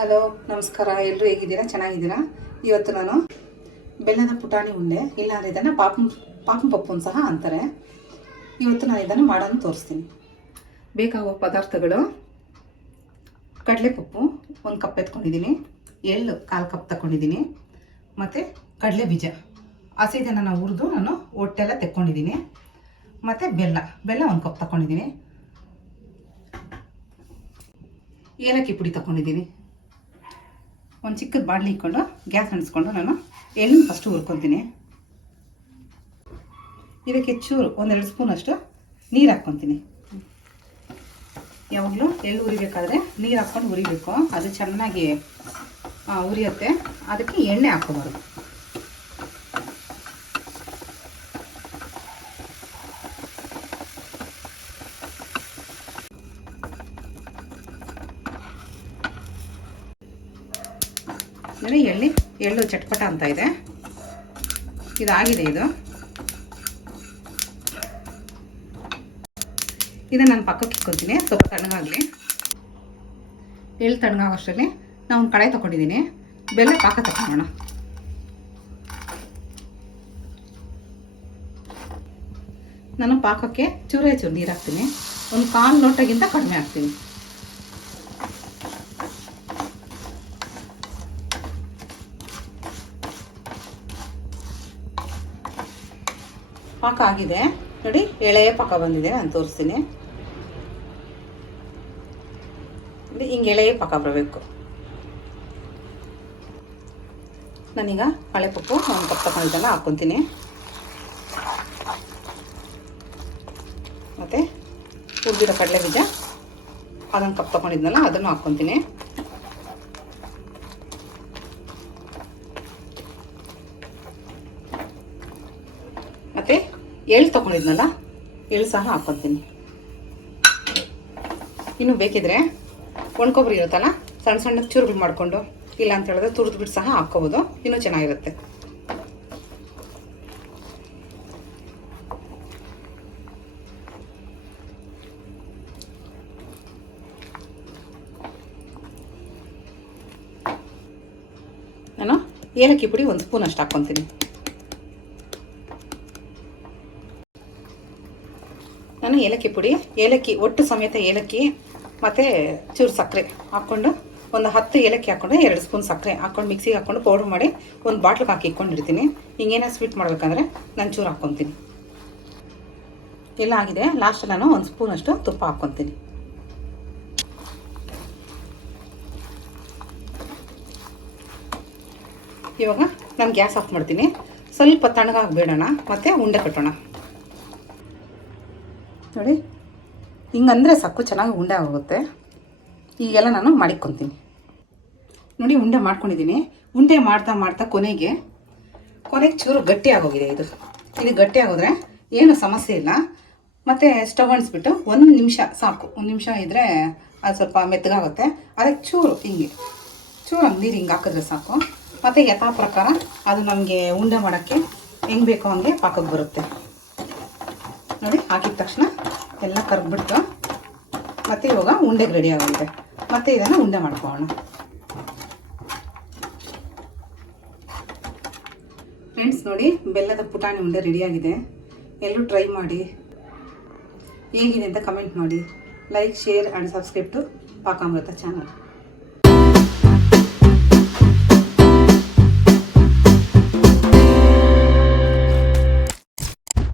Hello ನಮಸ್ಕಾರ. ಎಲ್ಲರೂ ಹೇಗಿದ್ದೀರಾ? ಚೆನ್ನಾಗಿದ್ದೀರಾ? ಇವತ್ತು ನಾನು ಬೆಲ್ಲದ ಪುಟಾಣಿ ಉಂಡೆ, ಇಲ್ಲಾಂದರೆ ಇದನ್ನು ಪಾಪಂ ಪಪ್ಪು ಸಹ ಅಂತಾರೆ. ಇವತ್ತು ನಾನು ಇದನ್ನು ಮಾಡೋದು ತೋರಿಸ್ತೀನಿ. ಬೇಕಾಗುವ ಪದಾರ್ಥಗಳು: ಕಡಲೆಪಪ್ಪು 1 ಕಪ್ ಎತ್ಕೊಂಡಿದ್ದೀನಿ, ಎಳ್ಳು 1/4 ಕಪ್ ತಗೊಂಡಿದ್ದೀನಿ, ಮತ್ತು ಕಡಲೆ ಬೀಜ ಹಸಿದನ್ನು ನಾನು ಹುರಿದು ಹೊಟ್ಟೆಲ್ಲ ತೆಕ್ಕೊಂಡಿದ್ದೀನಿ, ಮತ್ತು ಬೆಲ್ಲ 1 ಕಪ್ ತಗೊಂಡಿದ್ದೀನಿ, ಏಲಕ್ಕಿ ಪುಡಿ ತಗೊಂಡಿದ್ದೀನಿ. ಒಂದು ಚಿಕ್ಕದ ಬಾಣಲಿ ಇಟ್ಕೊಂಡು ಗ್ಯಾಸ್ ಅಂಟಿಸ್ಕೊಂಡು ನಾನು ಎಳ್ಳನ್ನು ಫಸ್ಟು ಹುರ್ಕೊತೀನಿ. ಇದಕ್ಕೆ ಚೂರು 1-2 ಸ್ಪೂನಷ್ಟು ನೀರು ಹಾಕ್ಕೊತೀನಿ. ಯಾವಾಗಲೂ ಎಳ್ಳು ಹುರಿಬೇಕಾದ್ರೆ ನೀರು ಹಾಕ್ಕೊಂಡು ಹುರಿಬೇಕು, ಅದು ಚೆನ್ನಾಗಿ ಹುರಿಯುತ್ತೆ. ಅದಕ್ಕೆ ಎಣ್ಣೆ ಹಾಕ್ಕೋಬಾರ್ದು. ಅಂದರೆ ಎಳ್ಳು ಚಟ್ಪಟ ಅಂತ ಇದೆ. ಇದಾಗಿದೆ. ಇದನ್ನು ನಾನು ಪಕ್ಕಕ್ಕೆ ಇಟ್ಕೊತೀನಿ, ಸ್ವಲ್ಪ ತಣ್ಣಗಾಗಲಿ. ಎಳ್ಳು ತಣ್ಣಗಾಗೋಷ್ಟರಲ್ಲಿ ನಾನು ಒಂದು ಕಡಾಯಿ ತೊಗೊಂಡಿದ್ದೀನಿ. ಬೆಲ್ಲ ಪಾಕ ತಗೊಳ್ಳೋಣ. ನಾನು ಪಾಕಕ್ಕೆ ಚೂರೇ ಚೂರು ನೀರು ಹಾಕ್ತೀನಿ. ಒಂದು 1/4 ಲೋಟಗಿಂತ ಕಡಿಮೆ ಹಾಕ್ತೀನಿ. ಪಾಕ ಆಗಿದೆ ನೋಡಿ, ಎಳೆಯ ಪಾಕ ಬಂದಿದೆ. ನಾನು ತೋರಿಸ್ತೀನಿ ನೋಡಿ, ಹಿಂಗೆ ಎಳೆಯ ಪಾಕ ಬರಬೇಕು. ನಾನೀಗ ಹಳೆ ಪಪ್ಪು 1 ಕಪ್ ತಗೊಂಡಿದ್ದೆಲ್ಲ ಹಾಕ್ಕೊತೀನಿ, ಮತ್ತು ಹುರಿದಿರೋ ಕಡಲೆ ಬೀಜ 1 ಕಪ್ ತಗೊಂಡಿದ್ನಲ್ಲ ಅದನ್ನು ಹಾಕ್ಕೊತೀನಿ. ಮತ್ತು ಎಳ್ಳು ತೊಗೊಂಡಿದ್ನಲ್ಲ ಎಳ್ಳು ಸಹ ಹಾಕ್ಕೊತೀನಿ. ಇನ್ನು ಬೇಕಿದ್ರೆ ಒಣಕೊಬ್ಬರಿ ಇರುತ್ತಲ್ಲ, ಸಣ್ಣ ಸಣ್ಣ ಚೂರುಗಳು ಮಾಡಿಕೊಂಡು, ಇಲ್ಲ ಅಂತ ಹೇಳಿದ್ರೆ ತುರಿದ್ಬಿಟ್ಟು ಸಹ ಹಾಕ್ಕೋಬೋದು, ಇನ್ನೂ ಚೆನ್ನಾಗಿರುತ್ತೆ. ನಾನು ಏಲಕ್ಕಿ ಪುಡಿ 1 ಸ್ಪೂನ್ ಅಷ್ಟು ಹಾಕ್ಕೊತೀನಿ. ನಾನು ಏಲಕ್ಕಿ ಒಟ್ಟು ಸಮೇತ ಏಲಕ್ಕಿ ಮತ್ತು ಚೂರು ಸಕ್ಕರೆ ಹಾಕ್ಕೊಂಡು, ಒಂದು 10 ಏಲಕ್ಕಿ ಹಾಕ್ಕೊಂಡು 2 ಸ್ಪೂನ್ ಸಕ್ಕರೆ ಹಾಕ್ಕೊಂಡು ಮಿಕ್ಸಿಗೆ ಹಾಕ್ಕೊಂಡು ಪೌಡ್ರ್ ಮಾಡಿ ಒಂದು ಬಾಟ್ಲಿಗೆ ಹಾಕಿ ಇಟ್ಕೊಂಡಿರ್ತೀನಿ. ಹಿಂಗೇನೋ ಸ್ವೀಟ್ ಮಾಡಬೇಕಂದ್ರೆ ನಾನು ಚೂರು ಹಾಕ್ಕೊತೀನಿ. ಎಲ್ಲ ಆಗಿದೆ. ಲಾಸ್ಟ್ ನಾನು 1 ಸ್ಪೂನಷ್ಟು ತುಪ್ಪ ಹಾಕ್ಕೊತೀನಿ. ಇವಾಗ ನಾನು ಗ್ಯಾಸ್ ಆಫ್ ಮಾಡ್ತೀನಿ. ಸ್ವಲ್ಪ ತಣ್ಣಗಾಗಬೇಡೋಣ, ಮತ್ತು ಉಂಡೆ ಕಟ್ಟೋಣ. ನೋಡಿ, ಹಿಂಗಂದರೆ ಸಾಕು, ಚೆನ್ನಾಗಿ ಉಂಡೆ ಆಗುತ್ತೆ. ಈಗೆಲ್ಲ ನಾನು ಮಾಡಿಕ್ಕೊತೀನಿ ನೋಡಿ. ಉಂಡೆ ಮಾಡ್ಕೊಂಡಿದ್ದೀನಿ. ಉಂಡೆ ಮಾಡ್ತಾ ಕೊನೆಗೆ ಚೂರು ಗಟ್ಟಿ ಆಗೋಗಿದೆ. ಇದು ಗಟ್ಟಿ ಆಗೋದ್ರೆ ಏನು ಸಮಸ್ಯೆ ಇಲ್ಲ. ಮತ್ತು ಸ್ಟವ್ ಅಂಟಿಸ್ಬಿಟ್ಟು 1 ನಿಮಿಷ ಸಾಕು. 1 ನಿಮಿಷ ಇದ್ದರೆ ಅದು ಸ್ವಲ್ಪ ಮೆತ್ತಗಾಗುತ್ತೆ. ಅದಕ್ಕೆ ಚೂರು ನೀರು ಹಿಂಗೆ ಹಾಕಿದ್ರೆ ಸಾಕು. ಮತ್ತು ಯಥಾ ಪ್ರಕಾರ ಅದು ನಮಗೆ ಉಂಡೆ ಮಾಡೋಕ್ಕೆ ಹೆಂಗೆ ಬೇಕೋ ಹಂಗೆ ಪಾಕಕ್ಕೆ ಬರುತ್ತೆ ನೋಡಿ. ಹಾಕಿದ ತಕ್ಷಣ ಎಲ್ಲ ಕರಗ್ಬಿಟ್ಟು ಮತ್ತು ಇವಾಗ ಉಂಡೆಗೆ ರೆಡಿ ಆಗುತ್ತೆ. ಮತ್ತು ಇದನ್ನು ಉಂಡೆ ಮಾಡ್ಕೊಳ್ಳೋಣ. ಫ್ರೆಂಡ್ಸ್ ನೋಡಿ, ಬೆಲ್ಲದ ಪುಟಾಣಿ ಉಂಡೆ ರೆಡಿಯಾಗಿದೆ. ಎಲ್ಲರೂ ಟ್ರೈ ಮಾಡಿ, ಹೇಗಿದೆ ಅಂತ ಕಮೆಂಟ್ ಮಾಡಿ. Like, share and subscribe to Paaka Amrutha channel.